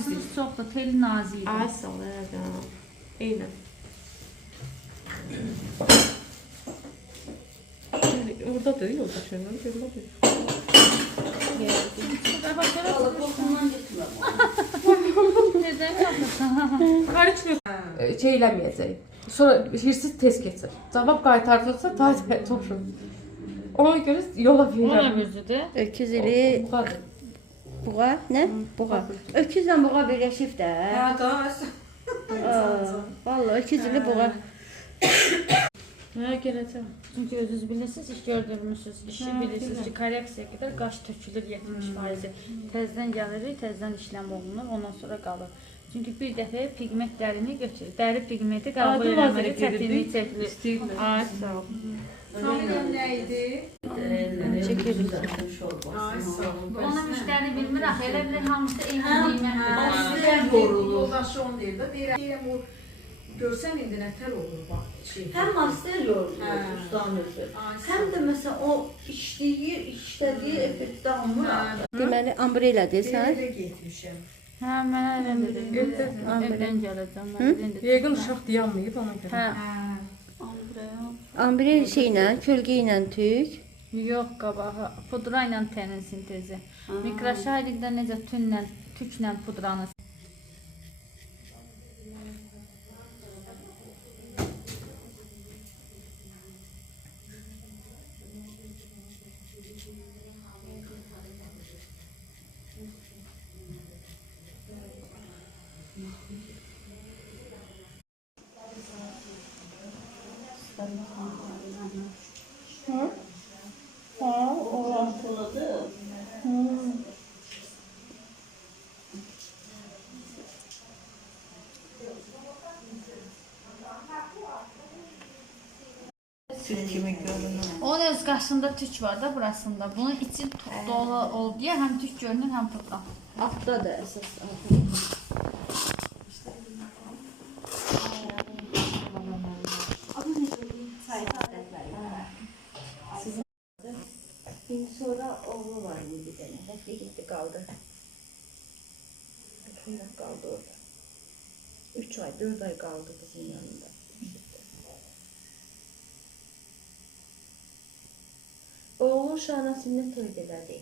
Nasıl çok da teli nazik. Ay sağ ol, eynən. Orada da yolda şöyle, görüldü. Neden yapmasın? Şey eləməyəcək. Sonra hirsiz tez keçir. Cavab qaytarılırsa daha topşur. Ona görə yola O da verirəm. büzüdür. Öküz ili buğa, nə? Buğa. Öküzlə buğa birləşib də. Ha da. Vallahi öküz ili buğa. Hə, gələcəm. Çünkü özünüz bilirsiniz, iş gördürmüşsünüz, işi bilirsiniz ki, koreksiya qədər qaş tökülür 70%. Təzdən gəlirik, təzdən işləm olunur, ondan sonra qalır. Çünki bir dəfə pigmentlərini götürür, dəri pigmenti qəbul eləməli, çətinlik çəkilir. Ay, sağ ol. Familiyam neydi? Çəkirik. Ay sağ ol. Ona müştəri bilmir, axı elə bilir hamısı eyni qiymətdir. Bizden yorulur. Yoldaşı onu deyir de. Deyirəm o görsən indi nətər olur bax. Həm master yorulur, Hə. uslanır. Ay, Həm də məsələn o işlədiyi effektdə almır. Deməli, ambreladır sən? Belə getmişəm. Hə, mənə elə dedi. Evdən gələcəm, mən evdən dedim. Yəqin uşaq dayanmayıb ona görə. Hə, Ambrel şeylə, kölgə ilə tük. yox qabağı, pudra ilə tənin sintezi. Mikroşahidlikdə necə tünlə, tüklə pudranı. Süt kimi görünür. Onun öz qarşısında tük var da burasında. Bunun içi dolu oldu deyə həm tük görünür, həm pudra. Altda da əsas. İndi sonra oğlu var bir dənə. Həkli getdi qaldı. Xeyrət qaldı orada. 3 ay, 4 ay qaldı qızın yanında. Oğlu uşağına sünnet toy elədi.